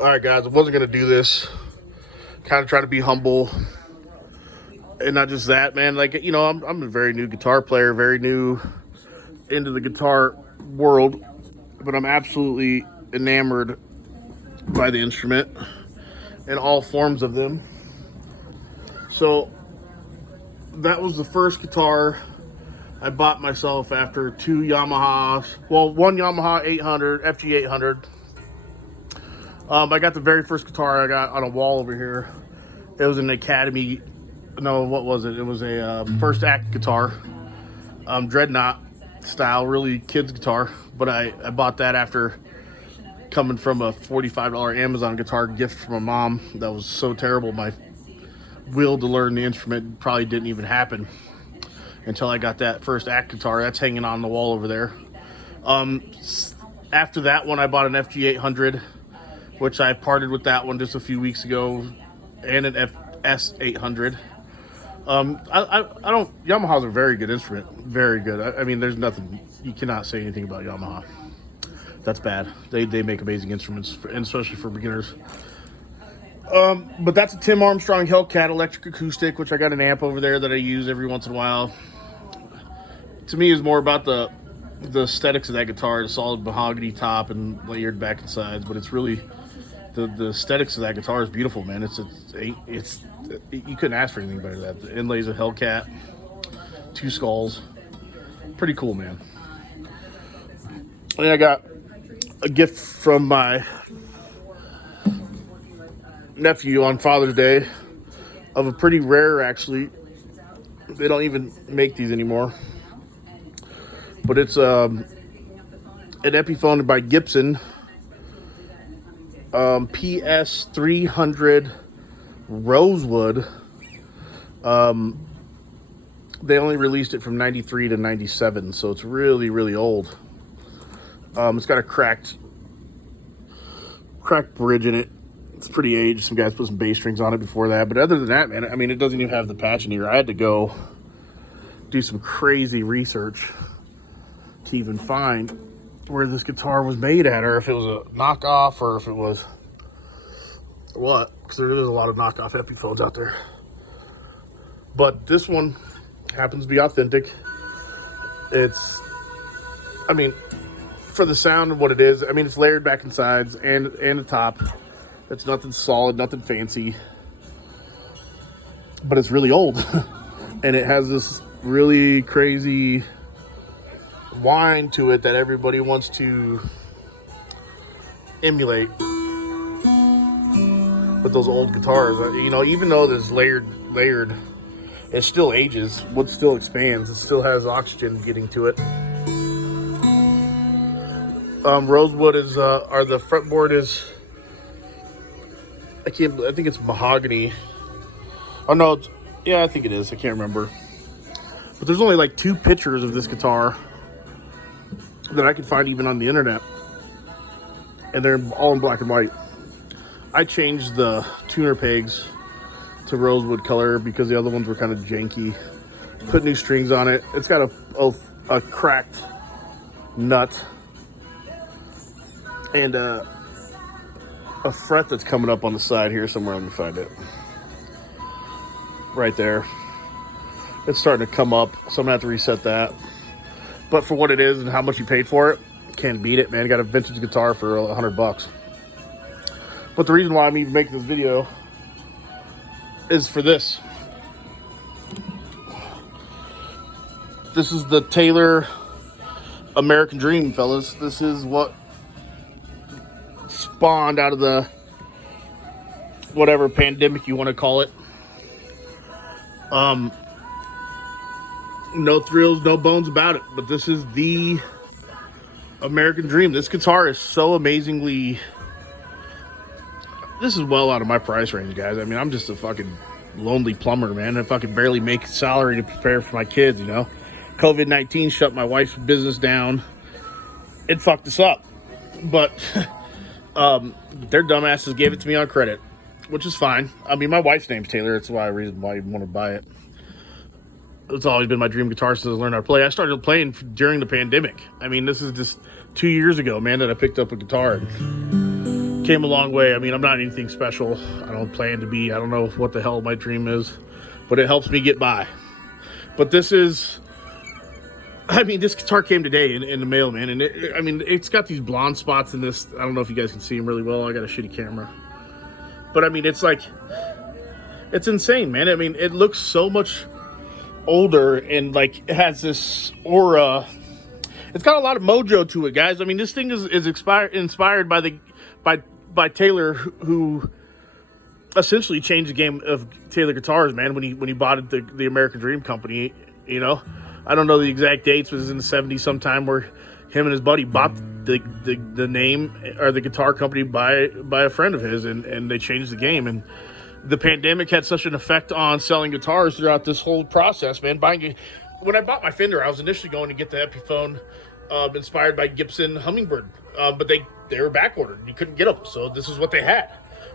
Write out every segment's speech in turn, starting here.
All right, guys, I wasn't going to do this. Kind of try to be humble. And not just that, man. Like, you know, I'm a very new guitar player, very new into the guitar world. But I'm absolutely enamored by the instrument and all forms of them. So that was the first guitar I bought myself after two Yamahas. Well, one Yamaha 800, FG 800. I got the very first guitar I got on a wall over here. It was an Academy. No, what was it? It was a first act guitar, dreadnought style, really kids guitar. But I bought that after coming from a $45 Amazon guitar gift from my mom. That was so terrible. My will to learn the instrument probably didn't even happen until I got that first act guitar. That's hanging on the wall over there. After that one, I bought an FG 800, which I parted with that one just a few weeks ago, and an FS 800. I don't. Yamaha's a very good instrument, very good. I mean, there's nothing, you cannot say anything about Yamaha that's bad. They make amazing instruments, and especially for beginners. But that's a Tim Armstrong Hellcat electric acoustic, which I got an amp over there that I use every once in a while. To me, is more about the aesthetics of that guitar, the solid mahogany top and layered back and sides. But it's really the aesthetics of that guitar is beautiful, man. It's you couldn't ask for anything better than that. The inlays of Hellcat, two skulls, pretty cool, man. And I got a gift from my nephew on Father's Day of a pretty rare, actually. They don't even make these anymore. But it's an Epiphone by Gibson, PS 300 Rosewood. They only released it from 93 to 97, so it's really, really old. It's got a cracked bridge in it. It's pretty aged. Some guys put some bass strings on it before that. But other than that, man, I mean, it doesn't even have the patch in here. I had to go do some crazy research to even find where this guitar was made at, or if it was a knockoff, or if it was what, because there is a lot of knockoff Epiphones out there. But this one happens to be authentic. It's, I mean, for the sound of what it is, I mean, it's layered back and sides and the top. It's nothing solid, nothing fancy, but it's really old. And it has this really crazy whine to it that everybody wants to emulate with those old guitars. You know, even though there's layered, it still ages. Wood still expands. It still has oxygen getting to it. Rosewood is, or the fretboard is, I think it's mahogany. Oh no, yeah, I think it is. I can't remember. But there's only like 2 pictures of this guitar that I could find even on the internet, and they're all in black and white. I changed the tuner pegs to rosewood color because the other ones were kind of janky. Put new strings on it. It's got a cracked nut and a fret that's coming up on the side here somewhere. Let me find it. Right there. It's starting to come up, so I'm gonna have to reset that. But for what it is and how much you paid for it, can't beat it, man. You got a vintage guitar for $100. But the reason why I'm even making this video is for this. This is the Taylor American Dream, fellas. This is what spawned out of the whatever pandemic you want to call it. No thrills, no bones about it, but this is the American Dream. This guitar is so amazingly, this is well out of my price range, guys. I mean, I'm just a fucking lonely plumber, man. I fucking barely make salary to prepare for my kids, you know. COVID-19 shut my wife's business down. It fucked us up. But their dumbasses gave it to me on credit, which is fine. I mean, my wife's name's Taylor. That's why I want to buy it. It's always been my dream guitar since I learned how to play. I started playing during the pandemic. I mean, this is just 2 years ago, man, that I picked up a guitar and came a long way. I mean, I'm not anything special. I don't plan to be. I don't know what the hell my dream is, but it helps me get by. But this is, I mean, this guitar came today in the mail, man. And it's got these blonde spots in this. I don't know if you guys can see them really well. I got a shitty camera. But I mean, it's like, it's insane, man. I mean, it looks so much older and like it has this aura. It's got a lot of mojo to it, guys. I mean, this thing is inspired by Taylor, who essentially changed the game of Taylor guitars, man. When he bought it, the American Dream Company, you know, I don't know the exact dates, but it was in the '70s sometime where him and his buddy bought the name or the guitar company by a friend of his, and they changed the game. And the pandemic had such an effect on selling guitars throughout this whole process, man. When I bought my Fender, I was initially going to get the Epiphone, inspired by Gibson Hummingbird, but they were back ordered. You couldn't get them, so this is what they had.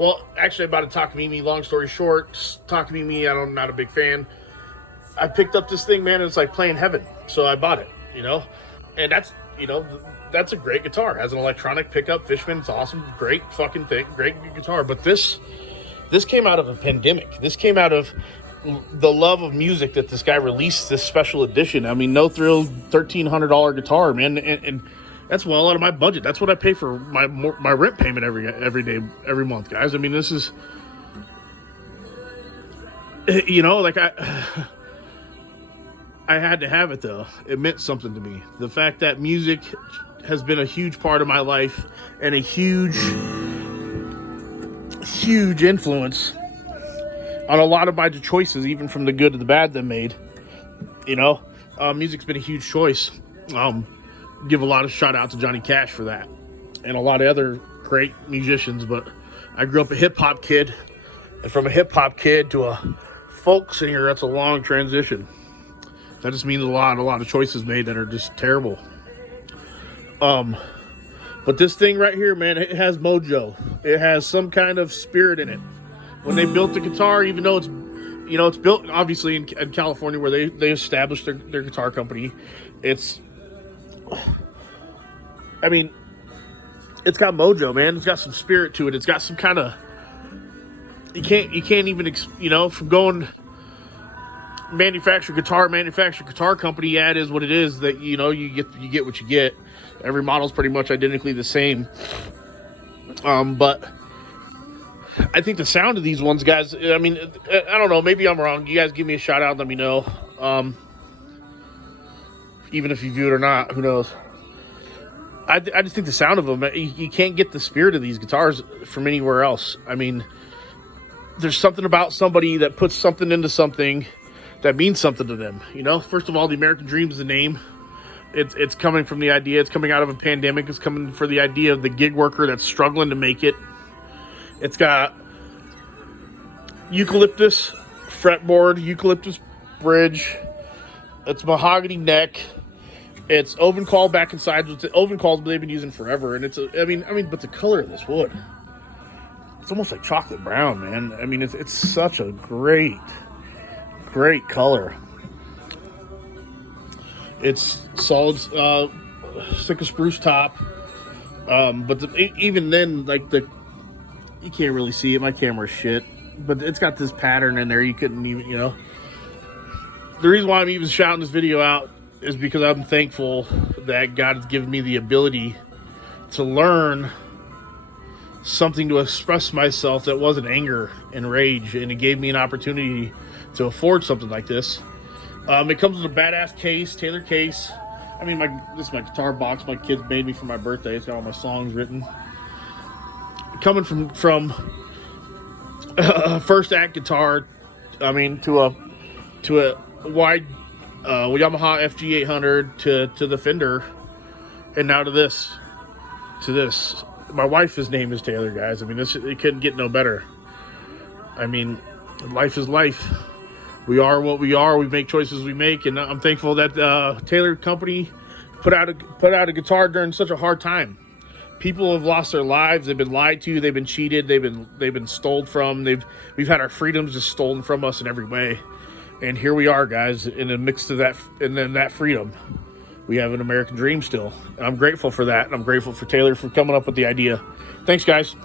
Well, actually, I bought a Takamine. Long story short, Takamine, I'm not a big fan. I picked up this thing, man, and it's like playing heaven. So I bought it, you know, and that's a great guitar. It has an electronic pickup, Fishman. It's awesome, great fucking thing, great guitar. But this came out of a pandemic. This came out of the love of music that this guy released this special edition. I mean, no thrill, $1,300 guitar, man, and that's well out of my budget. That's what I pay for my rent payment every month, guys. I mean, this is, you know, like I had to have it though. It meant something to me. The fact that music has been a huge part of my life and a huge influence on a lot of my choices, even from the good to the bad they made. You know, music's been a huge choice. Give a lot of shout out to Johnny Cash for that, and a lot of other great musicians. But I grew up a hip hop kid, and from a hip hop kid to a folk singer, that's a long transition. That just means a lot of choices made that are just terrible. But this thing right here, man, it has mojo. It has some kind of spirit in it. When they built the guitar, even though it's built obviously in California where they established their guitar company, it's got mojo, man. It's got some spirit to it. It's got some kind of, you can't even, from going manufacturer guitar company ad is what it is, that, you know, you get what you get. Every model's pretty much identically the same. But I think the sound of these ones, guys, I mean, I don't know, maybe I'm wrong. You guys give me a shout out, let me know. Even if you view it or not, who knows? I just think the sound of them, you can't get the spirit of these guitars from anywhere else. I mean, there's something about somebody that puts something into something that means something to them. You know, first of all, the American Dream is the name. It's coming from the idea. It's coming out of a pandemic. It's coming for the idea of the gig worker that's struggling to make it. It's got eucalyptus fretboard, eucalyptus bridge. It's mahogany neck. It's Ovencall back and sides. It's Ovencalls they've been using forever, and but the color of this wood, it's almost like chocolate brown, man. I mean, it's such a great color. It's solid, Sitka spruce top, but even then, like you can't really see it. My camera's shit, but it's got this pattern in there. You couldn't even, you know. The reason why I'm even shouting this video out is because I'm thankful that God has given me the ability to learn something to express myself that wasn't anger and rage, and it gave me an opportunity to afford something like this. It comes with a badass case, Taylor case. I mean, this is my guitar box my kids made me for my birthday. It's got all my songs written. Coming from first act guitar, I mean, to a wide Yamaha FG800 to the Fender, and now to this. My wife's name is Taylor, guys. I mean, it couldn't get no better. I mean, life is life. We are what we are. We make choices we make, and I'm thankful that Taylor Company put out a guitar during such a hard time. People have lost their lives. They've been lied to. They've been cheated. They've been stolen from. We've had our freedoms just stolen from us in every way. And here we are, guys, in the mix of that, and then that freedom. We have an American dream still. And I'm grateful for that. And I'm grateful for Taylor for coming up with the idea. Thanks, guys.